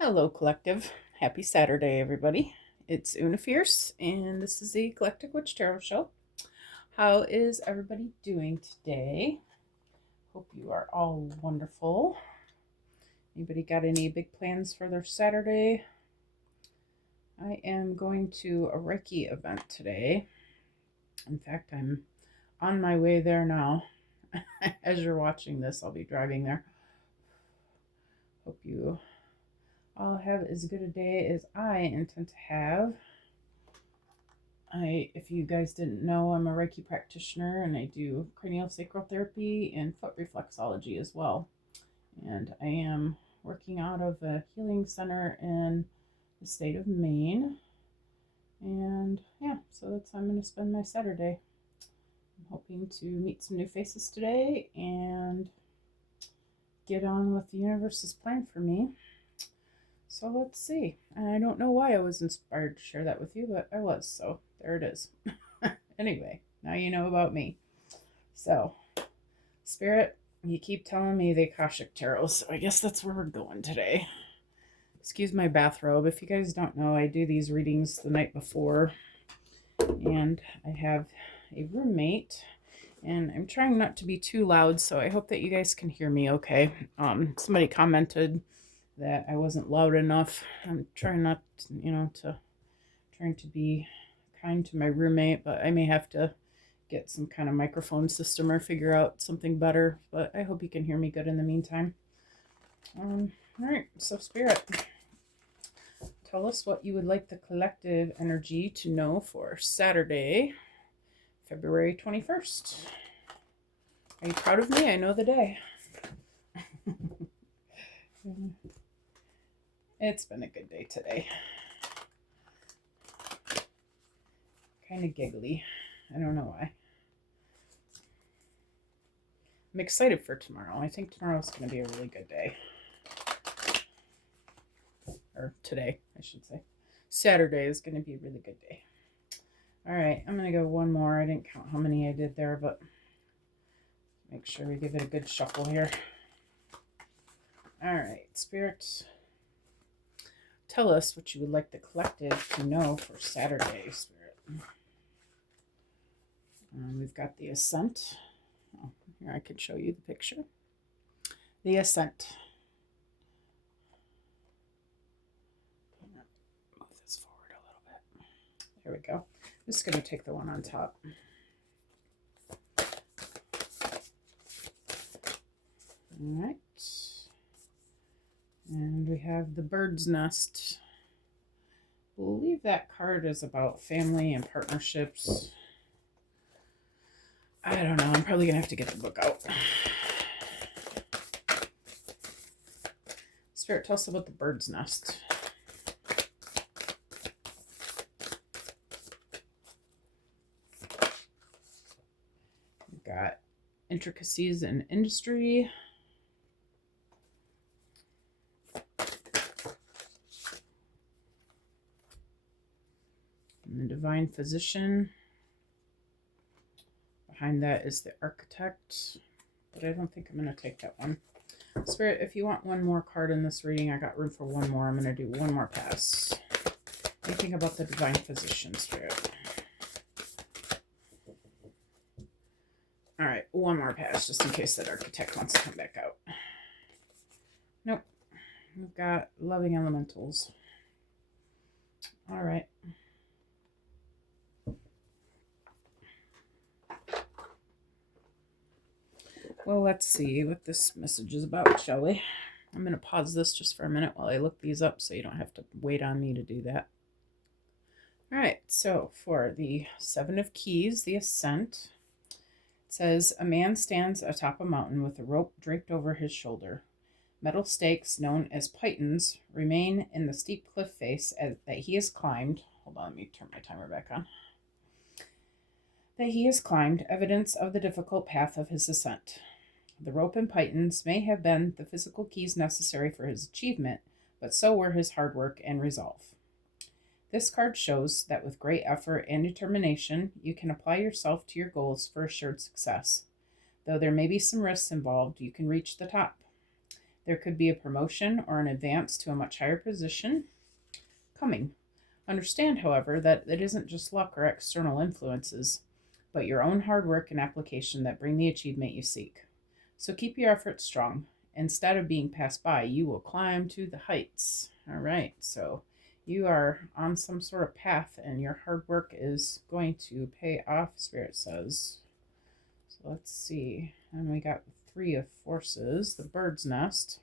Hello, Collective. Happy Saturday, everybody. It's Una Fierce, and this is the Galactic Witch Tarot Show. How is everybody doing today? Hope you are all wonderful. Anybody got any big plans for their Saturday? I am going to a Reiki event today. In fact, I'm on my way there now. As you're watching this, I'll be driving there. Hope you all have as good a day as I intend to have. If you guys didn't know, I'm a Reiki practitioner and I do cranial sacral therapy and foot reflexology as well. And I am working out of a healing center in the state of Maine. And yeah, so that's how I'm going to spend my Saturday. I'm hoping to meet some new faces today and get on with the universe's plan for me. So let's see. I don't know why I was inspired to share that with you, but I was. So there it is. Anyway, now you know about me. So, Spirit, you keep telling me the Akashic Tarot, so I guess that's where we're going today. Excuse my bathrobe. If you guys don't know, I do these readings the night before, and I have a roommate, and I'm trying not to be too loud, so I hope that you guys can hear me okay. Somebody commented that I wasn't loud enough. I'm trying not, trying to be kind to my roommate, but I may have to get some kind of microphone system or figure out something better. But I hope you can hear me good in the meantime. All right, so Spirit, tell us what you would like the collective energy to know for Saturday, February 21st. Are you proud of me? I know the day. It's been a good day today. Kind of giggly. I don't know why. I'm excited for tomorrow. I think tomorrow's going to be a really good day. Or today, I should say. Saturday is going to be a really good day. All right, I'm going to go one more. I didn't count how many I did there, but make sure we give it a good shuffle here. All right, Spirits, tell us what you would like the collective to know for Saturday, Spirit. We've got the Ascent. Oh, here, I can show you the picture. The Ascent. Move this forward a little bit. There we go. I'm just going to take the one on top. All right. And we have the Bird's Nest. I believe that card is about family and partnerships. I don't know. I'm probably going to have to get the book out. Spirit, tell us about the Bird's Nest. We've got intricacies in industry. And the Divine Physician. Behind that is the Architect, but I don't think I'm going to take that one. Spirit, if you want one more card in this reading, I got room for one more. I'm going to do one more pass. Anything about the Divine Physician, Spirit? All right, one more pass, just in case that Architect wants to come back out. Nope. We've got Loving Elementals. All right. Well, let's see what this message is about, shall we? I'm going to pause this just for a minute while I look these up so you don't have to wait on me to do that. All right, so for the Seven of Keys, the Ascent, it says, a man stands atop a mountain with a rope draped over his shoulder. Metal stakes, known as pythons, remain in the steep cliff face that he has climbed. Hold on, let me turn my timer back on. That he has climbed, evidence of the difficult path of his ascent. The rope and pythons may have been the physical keys necessary for his achievement, but so were his hard work and resolve. This card shows that with great effort and determination, you can apply yourself to your goals for assured success. Though there may be some risks involved, you can reach the top. There could be a promotion or an advance to a much higher position coming. Understand, however, that it isn't just luck or external influences, but your own hard work and application that bring the achievement you seek. So keep your efforts strong. Instead of being passed by, you will climb to the heights. All right, so you are on some sort of path and your hard work is going to pay off, Spirit says. So let's see. And we got the Three of Forces, the bird's nest.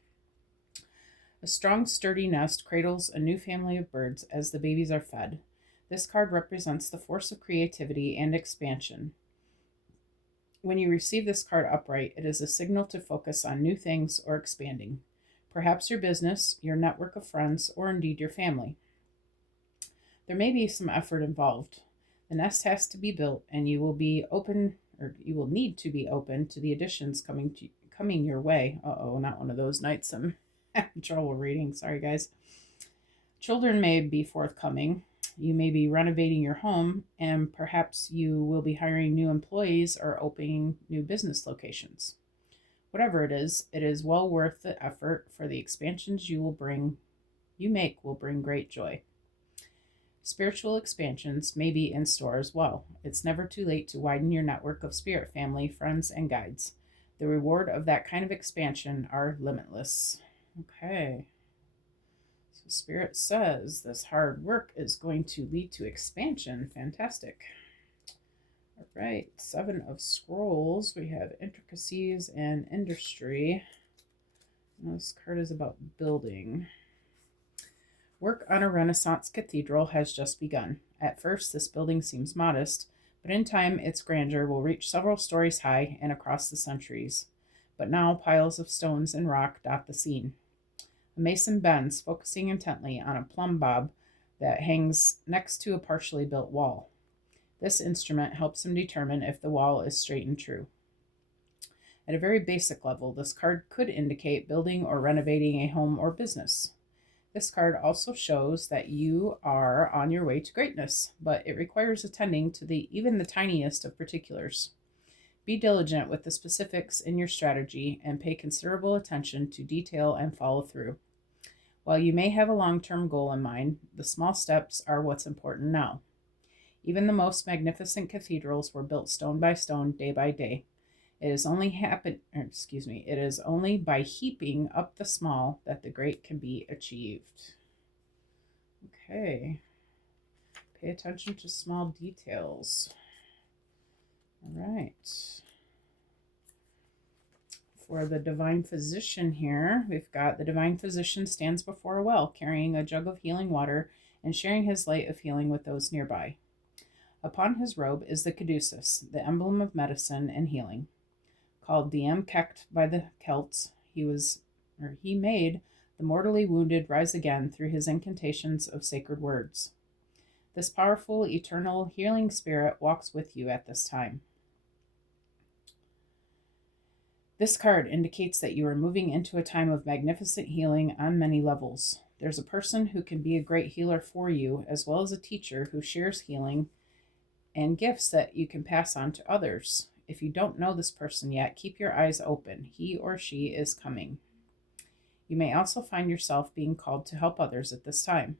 A strong, sturdy nest cradles a new family of birds as the babies are fed. This card represents the force of creativity and expansion. When you receive this card upright, it is a signal to focus on new things or expanding. Perhaps your business, your network of friends, or indeed your family. There may be some effort involved. The nest has to be built, and you will need to be open to the additions coming your way. Not one of those nights I'm having trouble reading. Sorry, guys. Children may be forthcoming. You may be renovating your home, and perhaps you will be hiring new employees or opening new business locations. Whatever it is well worth the effort, for the expansions you make will bring great joy. Spiritual expansions may be in store as well. It's never too late to widen your network of spirit family, friends, and guides. The reward of that kind of expansion are limitless. Okay. So Spirit says this hard work is going to lead to expansion. Fantastic. All right. Seven of Scrolls. We have intricacies and industry. And this card is about building. Work on a Renaissance cathedral has just begun. At first, this building seems modest, but in time its grandeur will reach several stories high and across the centuries. But now piles of stones and rock dot the scene. A mason bends, focusing intently on a plumb bob that hangs next to a partially built wall. This instrument helps him determine if the wall is straight and true. At a very basic level, this card could indicate building or renovating a home or business. This card also shows that you are on your way to greatness, but it requires attending to even the tiniest of particulars. Be diligent with the specifics in your strategy and pay considerable attention to detail and follow through. While you may have a long-term goal in mind, the small steps are what's important now. Even the most magnificent cathedrals were built stone by stone, day by day. It is only by heaping up the small that the great can be achieved. Okay. Pay attention to small details. All right. For the Divine Physician here, we've got the Divine Physician stands before a well, carrying a jug of healing water and sharing his light of healing with those nearby. Upon his robe is the caduceus, the emblem of medicine and healing. Called Diem Kect by the Celts, he made the mortally wounded rise again through his incantations of sacred words. This powerful, eternal, healing spirit walks with you at this time. This card indicates that you are moving into a time of magnificent healing on many levels. There's a person who can be a great healer for you, as well as a teacher who shares healing and gifts that you can pass on to others. If you don't know this person yet, keep your eyes open. He or she is coming. You may also find yourself being called to help others at this time.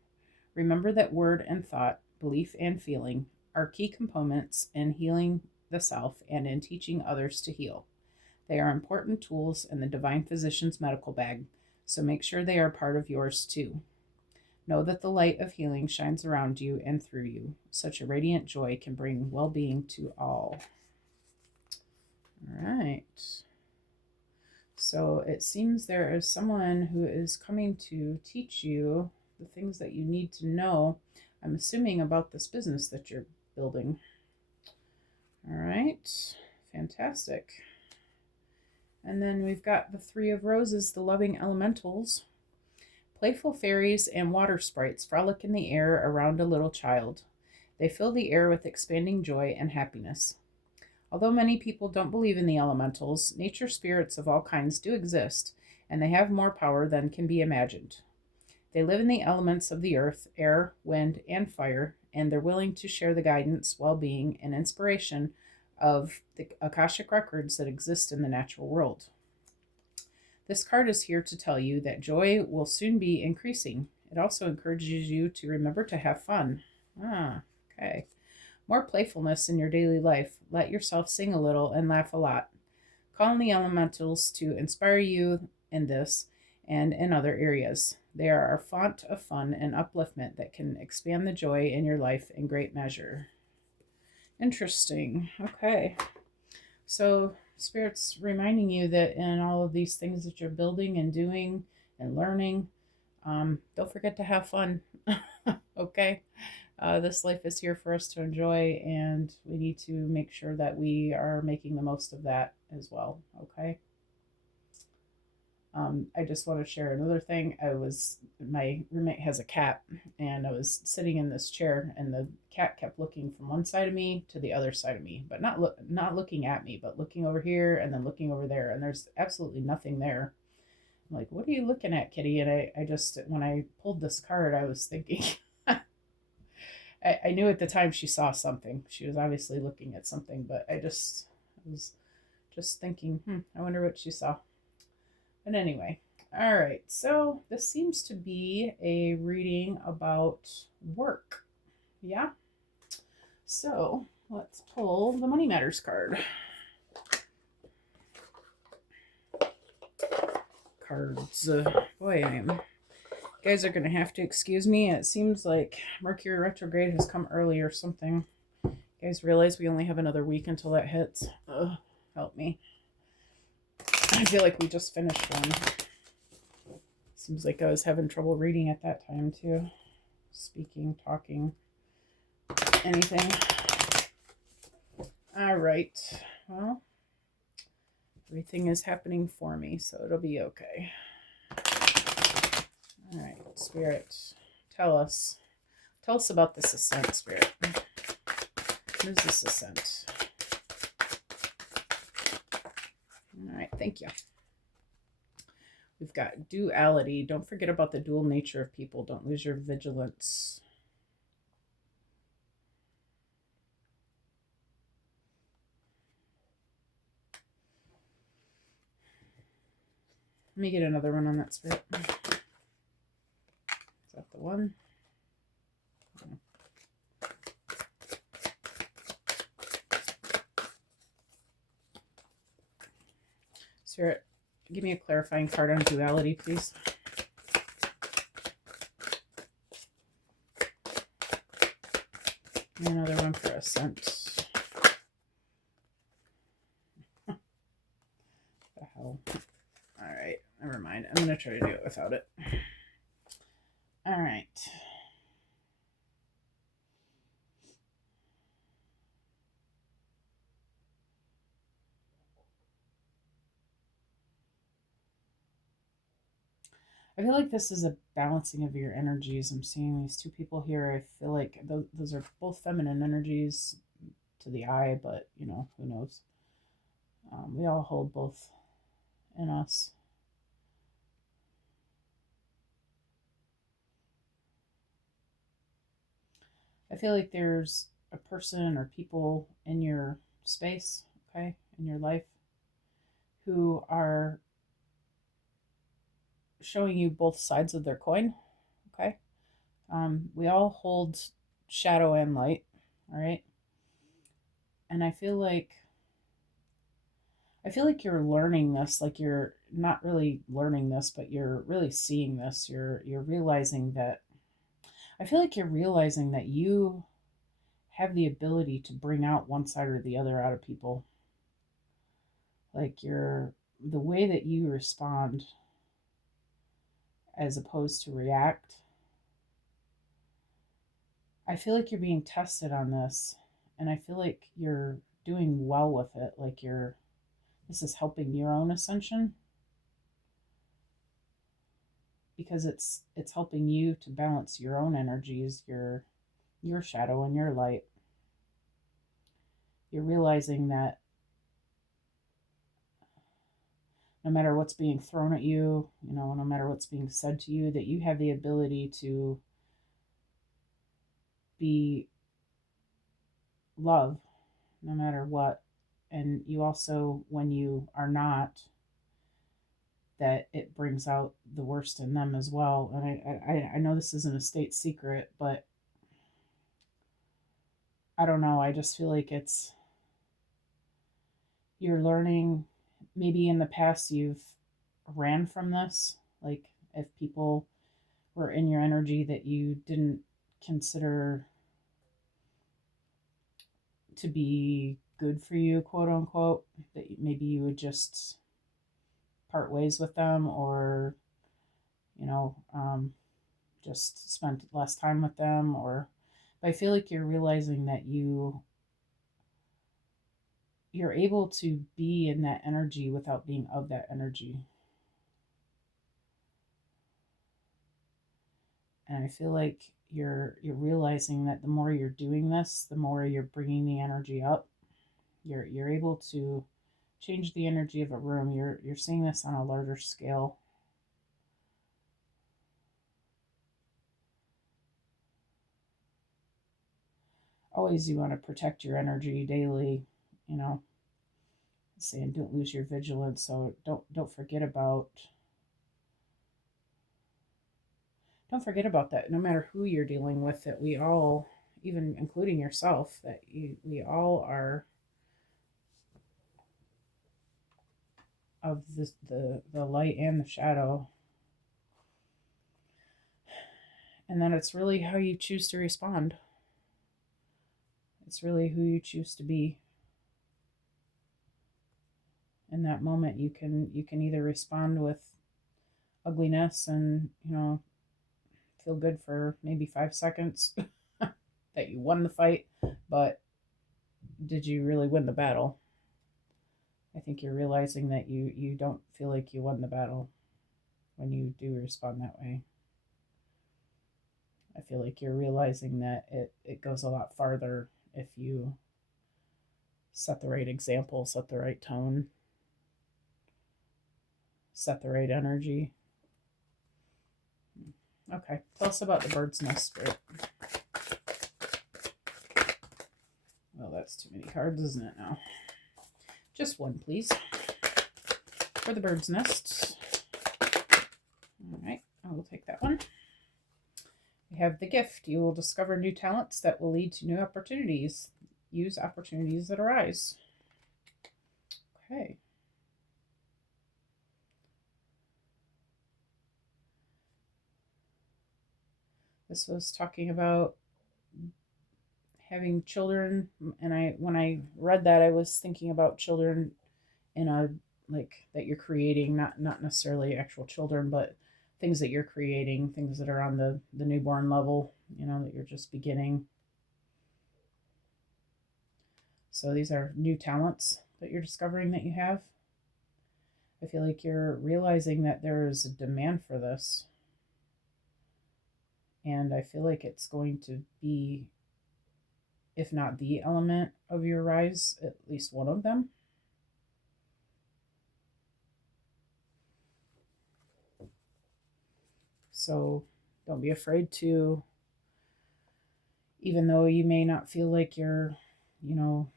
Remember that word and thought, belief and feeling, are key components in healing the self and in teaching others to heal. They are important tools in the Divine Physician's medical bag, so make sure they are part of yours too. Know that the light of healing shines around you and through you. Such a radiant joy can bring well-being to all. All right. So it seems there is someone who is coming to teach you the things that you need to know, I'm assuming, about this business that you're building. All right. Fantastic. And then we've got the Three of Roses, the loving elementals. Playful fairies and water sprites frolic in the air around a little child. They fill the air with expanding joy and happiness. Although many people don't believe in the elementals, nature spirits of all kinds do exist, and they have more power than can be imagined. They live in the elements of the earth, air, wind, and fire, and they're willing to share the guidance, well-being, and inspiration of the Akashic records that exist in the natural world. This card is here to tell you that joy will soon be increasing. It also encourages you to remember to have fun. Ah, okay. More playfulness in your daily life. Let yourself sing a little and laugh a lot. Call on the elementals to inspire you in this and in other areas. They are our font of fun and upliftment that can expand the joy in your life in great measure. Interesting. Okay. So, Spirit's reminding you that in all of these things that you're building and doing and learning, don't forget to have fun. Okay. This life is here for us to enjoy, and we need to make sure that we are making the most of that as well. Okay. I just want to share another thing. My roommate has a cat, and I was sitting in this chair, and the cat kept looking from one side of me to the other side of me, but not looking at me, but looking over here and then looking over there, and there's absolutely nothing there. I'm like, what are you looking at, kitty? And I just, when I pulled this card, I was thinking, I knew at the time she saw something. She was obviously looking at something, but I was just thinking, I wonder what she saw. But anyway, all right. So this seems to be a reading about work. Yeah. So let's pull the Money Matters card. Cards. Boy, you guys are going to have to excuse me. It seems like Mercury retrograde has come early or something. You guys realize we only have another week until that hits? Help me. I feel like we just finished one. Seems like I was having trouble reading at that time too. Speaking, talking, anything. All right. Well, everything is happening for me, so it'll be okay. All right, Spirit, tell us about this ascent, Spirit. What is this ascent? All right, thank you. We've got duality. Don't forget about the dual nature of people. Don't lose your vigilance. Let me get another one on that, Spirit. Is that the one? Spirit, give me a clarifying card on duality, please. And another one for ascent. The hell? All right, never mind. I'm going to try to do it without it. All right. I feel like this is a balancing of your energies. I'm seeing these two people here. I feel like those are both feminine energies to the eye, but, you know, who knows? We all hold both in us. I feel like there's a person or people in your space, okay, in your life, who are showing you both sides of their coin, okay? We all hold shadow and light, all right? And I feel like you're learning this, like you're not really learning this, but you're really seeing this. You're realizing that, I feel like you're realizing that you have the ability to bring out one side or the other out of people. Like the way that you respond as opposed to react. I feel like you're being tested on this, and I feel like you're doing well with it. Like this is helping your own ascension, because it's helping you to balance your own energies, your shadow and your light. You're realizing that no matter what's being thrown at you, no matter what's being said to you, that you have the ability to be love no matter what. And you also, when you are not, that it brings out the worst in them as well. And I know this isn't a state secret, but I don't know. I just feel like you're learning. Maybe in the past you've ran from this. Like if people were in your energy that you didn't consider to be good for you, quote unquote, that maybe you would just part ways with them, or you know, just spend less time with them. Or but I feel like you're realizing that you're able to be in that energy without being of that energy. And I feel like you're realizing that the more you're doing this, the more you're bringing the energy up. You're able to change the energy of a room. You're seeing this on a larger scale. Always you want to protect your energy daily, you know, saying don't lose your vigilance. So don't forget about that. No matter who you're dealing with, that we all, even including yourself, that we all are of the light and the shadow. And then it's really how you choose to respond. It's really who you choose to be. In that moment, you can either respond with ugliness and, feel good for maybe 5 seconds that you won the fight, but did you really win the battle? I think you're realizing that you don't feel like you won the battle when you do respond that way. I feel like you're realizing that it goes a lot farther if you set the right example, set the right tone, set the right energy. Okay, tell us about the bird's nest, Spirit. Well, that's too many cards, isn't it now? Just one, please. For the bird's nest. All right, I will take that one. We have the gift. You will discover new talents that will lead to new opportunities. Use opportunities that arise. Okay. This was talking about having children, and when I read that, I was thinking about children in a like that you're creating, not necessarily actual children, but things that you're creating, things that are on the newborn level, that you're just beginning. So these are new talents that you're discovering that you have. I feel like you're realizing that there's a demand for this. And I feel like it's going to be, if not the element of your rise, at least one of them. So don't be afraid to, even though you may not feel like you're, you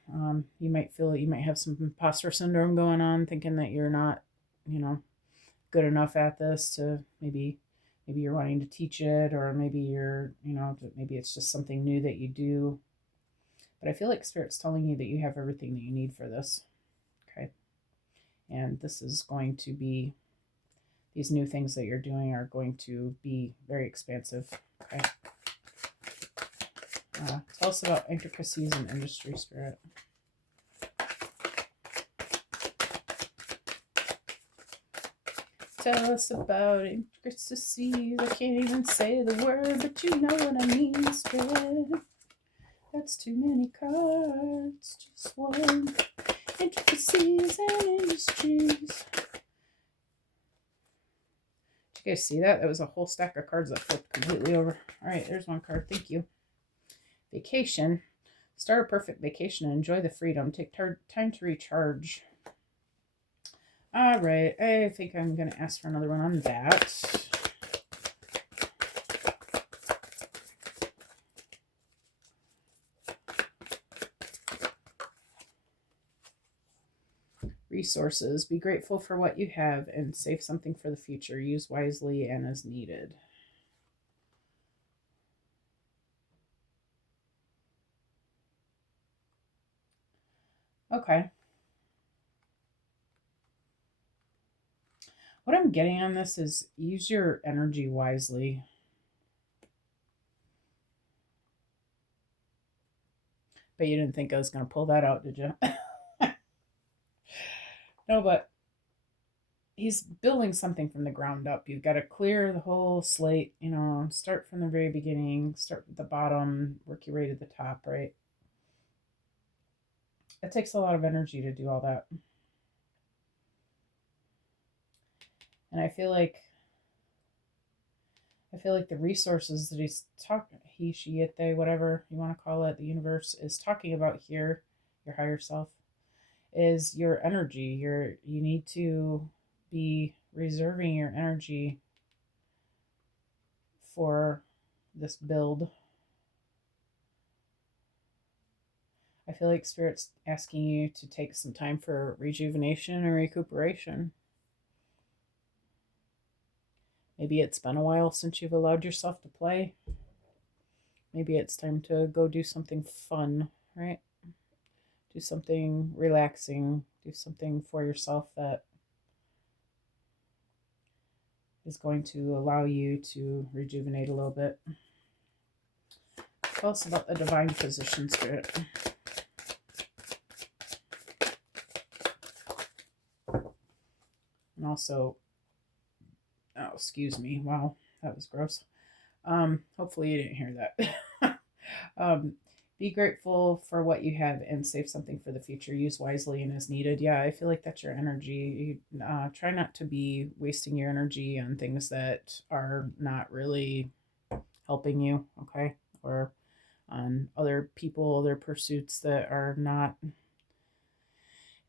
might feel that you might have some imposter syndrome going on, thinking that you're not, good enough at this to maybe you're wanting to teach it, or maybe you're, maybe it's just something new that you do. But I feel like Spirit's telling you that you have everything that you need for this. Okay. And this is going to be, these new things that you're doing are going to be very expansive. Okay. Tell us about intricacies in industry, Spirit. Tell us about intricacies. I can't even say the word, but you know what I mean, Spirit. That's too many cards, just one. Intricacies and industries. Did you guys see that? That was a whole stack of cards that flipped completely over. All right, there's one card. Thank you. Vacation. Start a perfect vacation and enjoy the freedom. Take time to recharge. All right, I think I'm going to ask for another one on that. resources. Be grateful for what you have and save something for the future. Use wisely and as needed. Okay. What I'm getting on this is use your energy wisely. But you didn't think I was going to pull that out, did you? No, but he's building something from the ground up. You've got to clear the whole slate, start from the very beginning, start at the bottom, work your way to the top, right? It takes a lot of energy to do all that. And I feel like the resources that he's talking, he, she, it, they, whatever you want to call it, the universe is talking about here, your higher self, is your energy. You need to be reserving your energy for this build. I feel like Spirit's asking you to take some time for rejuvenation and recuperation. Maybe it's been a while since you've allowed yourself to play. Maybe it's time to go do something fun, right? Do something relaxing. Do something for yourself that is going to allow you to rejuvenate a little bit. Tell us about the divine position, Spirit. And also, oh, excuse me. Wow, that was gross. Hopefully you didn't hear that. Be grateful for what you have and save something for the future. Use wisely and as needed. Yeah, I feel like that's your energy. Try not to be wasting your energy on things that are not really helping you, okay? Or on other people, other pursuits that are not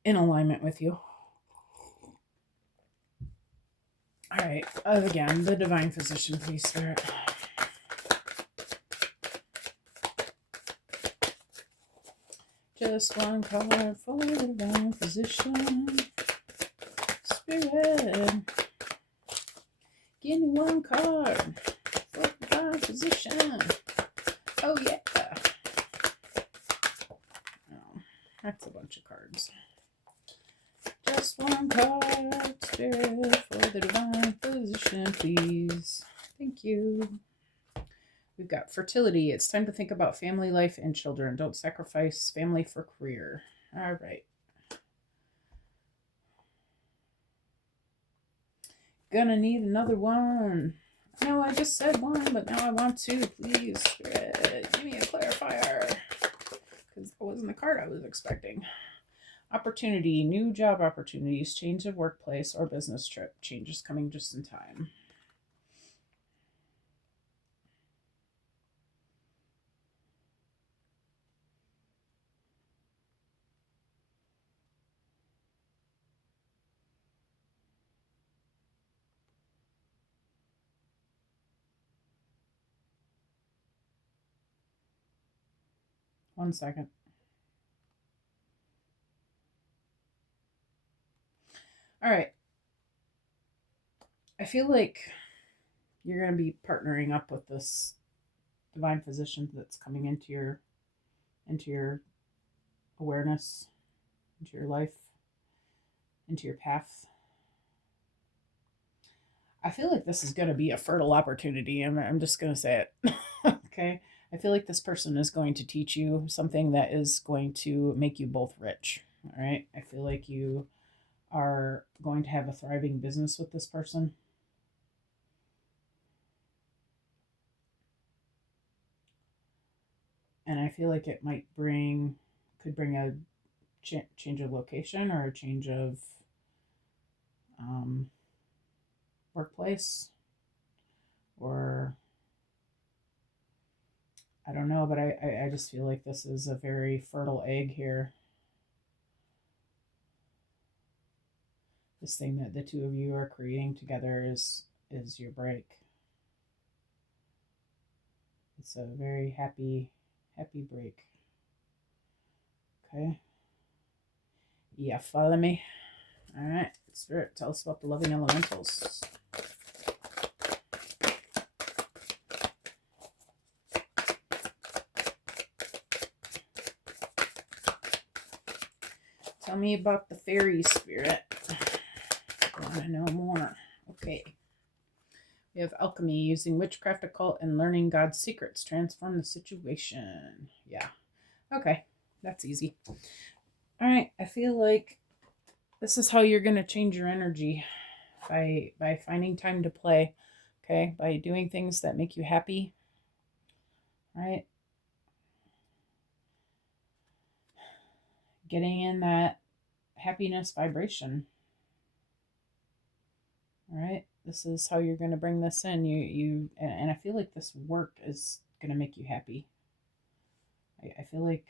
in alignment with you. All right, again, the divine physician, please, Spirit. Just one card for the divine physician. Spirit, give me one card for the divine physician. Oh, yeah. Oh, that's a bunch of cards. Just one card, Spirit, for the divine physician, please. Thank you. We've got fertility. It's time to think about family life and children. Don't sacrifice family for career. All right. Gonna need another one. No, I just said one, but now I want two. Please, Spirit, give me a clarifier. Because that wasn't the card I was expecting. Opportunity, new job opportunities, change of workplace or business trip. Changes coming just in time. One second. All right. I feel like you're going to be partnering up with this divine physician that's coming into your awareness, into your life, into your path. I feel like this is going to be a fertile opportunity. I'm just going to say it. Okay. I feel like this person is going to teach you something that is going to make you both rich. All right. I feel like you are going to have a thriving business with this person. And I feel like it could bring a change of location or a change of workplace, or I don't know, but I just feel like this is a very fertile egg here. This thing that the two of you are creating together is your break. It's a very happy break. Okay. Yeah, follow me. All right, Spirit, tell us about the loving elementals. Tell me about the fairy spirit. I want to know more. Okay. We have alchemy, using witchcraft, occult, and learning God's secrets. Transform the situation. Yeah. Okay. That's easy. All right. I feel like this is how you're going to change your energy by finding time to play. Okay. By doing things that make you happy. Right. Getting in that happiness vibration. All right. This is how you're going to bring this in. And I feel like this work is going to make you happy. I feel like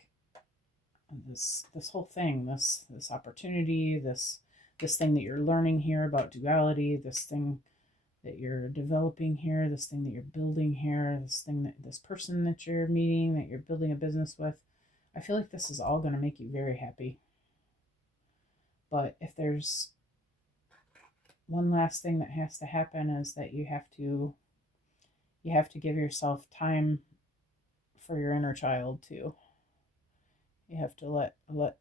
this whole thing, this opportunity, this thing that you're learning here about duality, this thing that you're developing here, this thing that you're building here, this person that you're meeting, that you're building a business with, I feel like this is all going to make you very happy. But if there's one last thing that has to happen, is that you have to give yourself time for your inner child too. You have to let the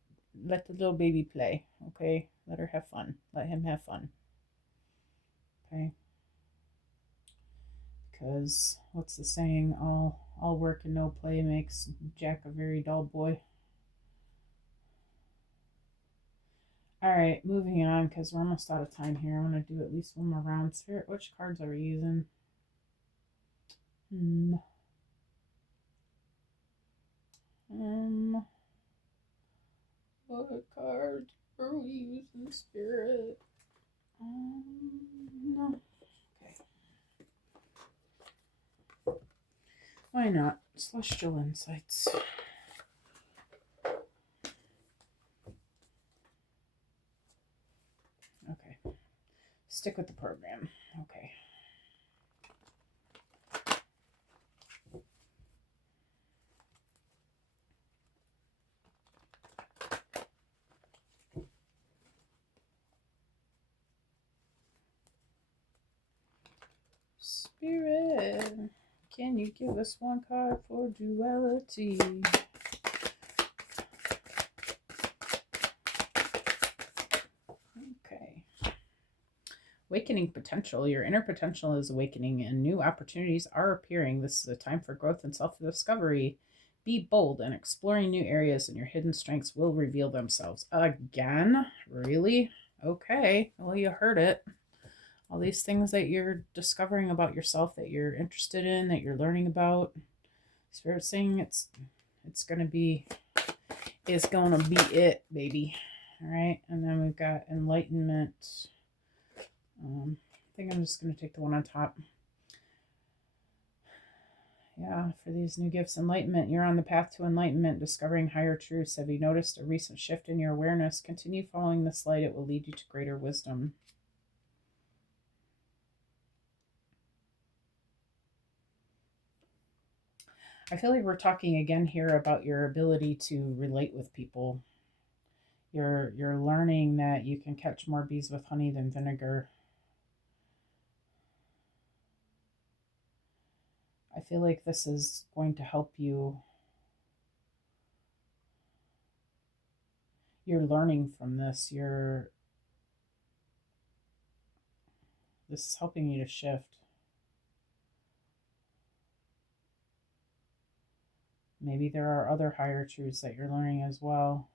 little baby play, okay? Let her have fun. Let him have fun. Okay? Because what's the saying? All work and no play makes Jack a very dull boy. All right, moving on, because we're almost out of time here. I want to do at least one more round. Spirit, which cards are we using? What cards are we using, Spirit? No. Okay. Why not? Celestial Insights. Okay. Stick with the program. Okay. Spirit, can you give us one card for duality? Okay. Awakening potential. Your inner potential is awakening and new opportunities are appearing. This is a time for growth and self-discovery. Be bold and exploring new areas, and your hidden strengths will reveal themselves. Again? Really? Okay. Well, you heard it. All these things that you're discovering about yourself, that you're interested in, that you're learning about. Spirit saying it's gonna be it, baby. All right, and then we've got enlightenment. I think I'm just gonna take the one on top. Yeah, for these new gifts, enlightenment. You're on the path to enlightenment, discovering higher truths. Have you noticed a recent shift in your awareness? Continue following this light. It will lead you to greater wisdom. I feel like we're talking again here about your ability to relate with people. You're learning that you can catch more bees with honey than vinegar. I feel like this is going to help you. You're learning from this. This is helping you to shift. Maybe there are other higher truths that you're learning as well.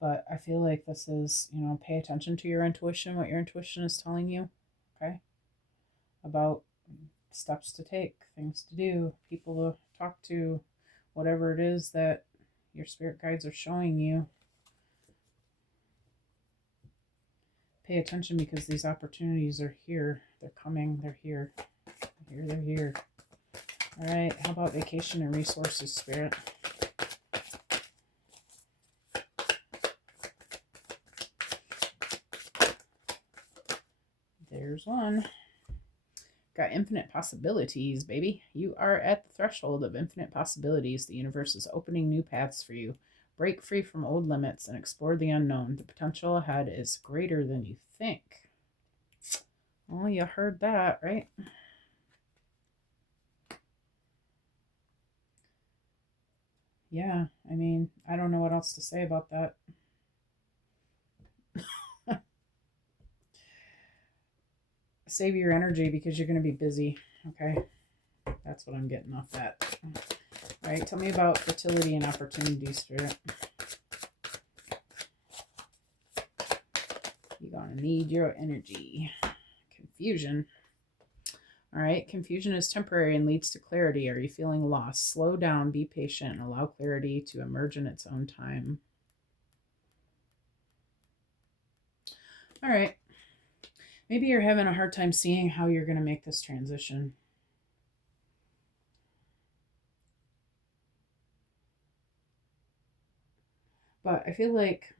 But I feel like this is, pay attention to your intuition, what your intuition is telling you, okay? About steps to take, things to do, people to talk to, whatever it is that your spirit guides are showing you. Pay attention, because these opportunities are here. They're coming. They're here. They're here. All right. How about vacation and resources, Spirit? There's one. Got infinite possibilities, baby. You are at the threshold of infinite possibilities. The universe is opening new paths for you. Break free from old limits and explore the unknown. The potential ahead is greater than you think. Well, you heard that, right? Yeah, I mean, I don't know what else to say about that. Save your energy because you're going to be busy, okay? That's what I'm getting off that. All right, tell me about fertility and opportunities, Spirit. You're going to need your energy. Confusion. All right, confusion is temporary and leads to clarity. Are you feeling lost? Slow down, be patient, and allow clarity to emerge in its own time. All right, maybe you're having a hard time seeing how you're going to make this transition. But I feel like,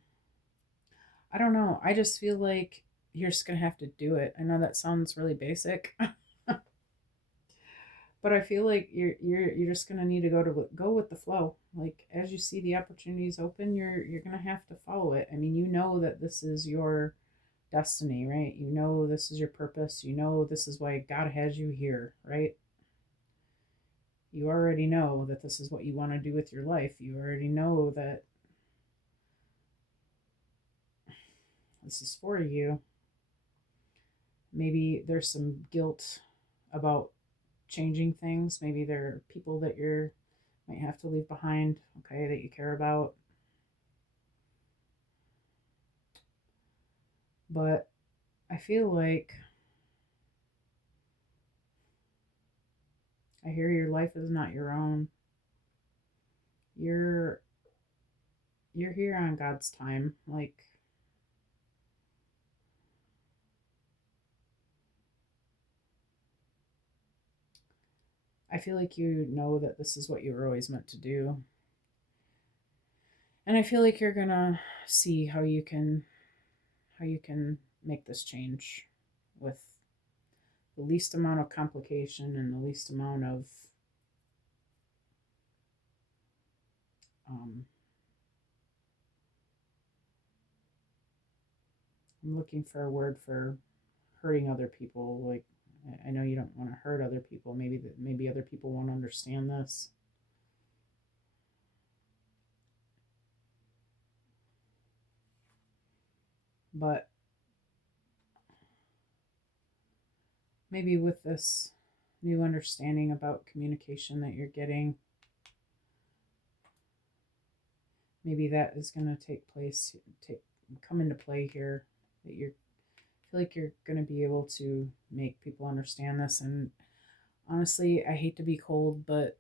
I don't know, I just feel like you're just going to have to do it. I know that sounds really basic. But I feel like you're just gonna need to go with the flow. Like as you see the opportunities open, you're gonna have to follow it. I mean, you know that this is your destiny, right? You know this is your purpose. You know this is why God has you here, right? You already know that this is what you want to do with your life. You already know that this is for you. Maybe there's some guilt about changing things. Maybe there are people that you might have to leave behind, okay, that you care about. But I feel like I hear your life is not your own. You're you're here on God's time. Like I feel like you know that this is what you were always meant to do. And I feel like you're going to see how you can make this change with the least amount of complication and the least amount of um, I'm looking for a word for hurting other people. Like I know you don't want to hurt other people. Maybe other people won't understand this. But maybe with this new understanding about communication that you're getting, maybe that is going to come into play here, that you feel like you're going to be able to make people understand this. And honestly, I hate to be cold, but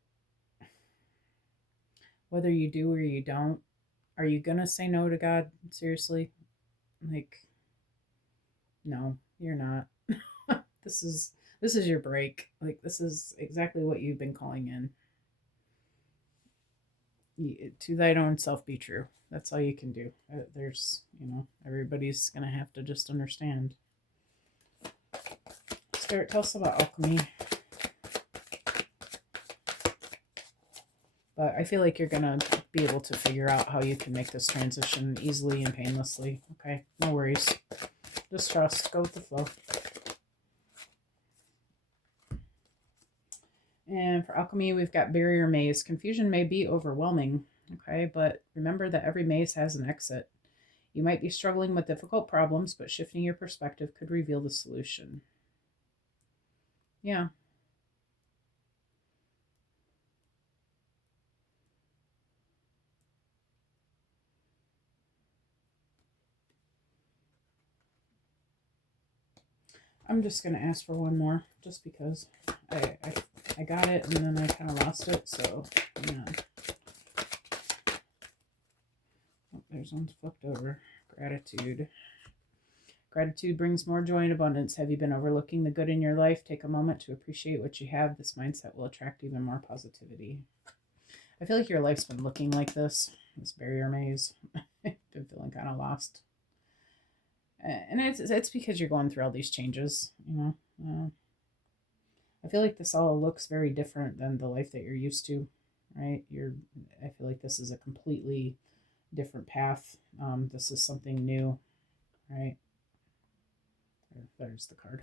whether you do or you don't, are you going to say no to God? Seriously? Like, no, you're not. This is your break. Like, this is exactly what you've been calling in. To thine own self be true. That's all you can do. Everybody's going to have to just understand. Spirit, tell us about alchemy. But I feel like you're going to be able to figure out how you can make this transition easily and painlessly. Okay? No worries. Just trust. Go with the flow. And for alchemy, we've got barrier maze. Confusion may be overwhelming, okay? But remember that every maze has an exit. You might be struggling with difficult problems, but shifting your perspective could reveal the solution. Yeah. I'm just going to ask for one more, just because I got it and then I kind of lost it, so yeah. Oh, there's one's flipped over. Gratitude. Gratitude brings more joy and abundance. Have you been overlooking the good in your life? Take a moment to appreciate what you have. This mindset will attract even more positivity. I feel like your life's been looking like this barrier maze. Been feeling kind of lost. And it's because you're going through all these changes, I feel like this all looks very different than the life that you're used to, right? I feel like this is a completely different path. This is something new, right? There's the card.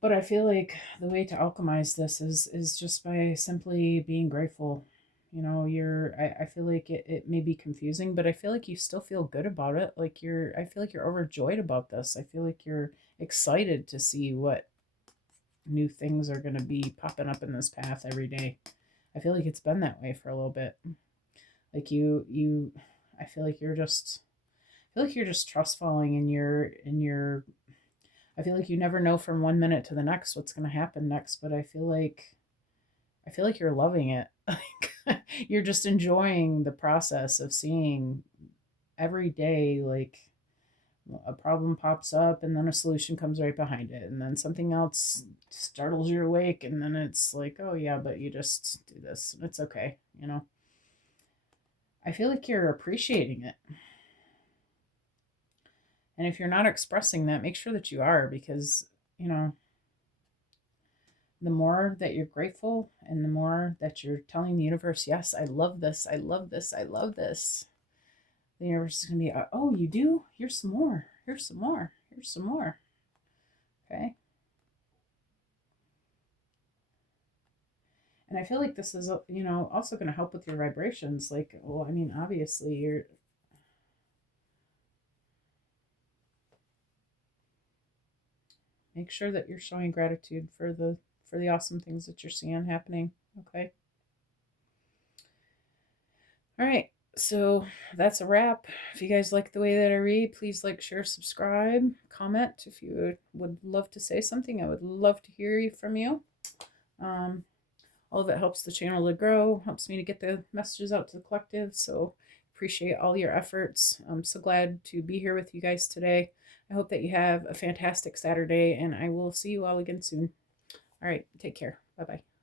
But I feel like the way to alchemize this is just by simply being grateful. You know, I feel like it may be confusing, but I feel like you still feel good about it. Like I feel like you're overjoyed about this. I feel like you're excited to see what new things are going to be popping up in this path every day. I feel like it's been that way for a little bit. Like I feel like you're just trust falling in your I feel like you never know from one minute to the next what's going to happen next, but I feel like you're loving it. Like you're just enjoying the process of seeing every day, like a problem pops up and then a solution comes right behind it, and then something else startles you awake, and then it's like, oh yeah, but you just do this. It's okay, you know. I feel like you're appreciating it. And if you're not expressing that, make sure that you are, because, you know, the more that you're grateful and the more that you're telling the universe, yes, I love this, I love this, I love this, the universe is going to be, oh, you do? Here's some more. Here's some more. Here's some more. Okay. And I feel like this is, also going to help with your vibrations. Like, well, I mean, obviously, make sure that you're showing gratitude for the awesome things that you're seeing happening. Okay. All right. So that's a wrap. If you guys like the way that I read, please like, share, subscribe, comment. If you would love to say something, I would love to hear from you. Um, all of it helps the channel to grow, helps me to get the messages out to the collective. So appreciate all your efforts. I'm so glad to be here with you guys today. I hope that you have a fantastic Saturday, and I will see you all again soon. All right, take care. Bye bye.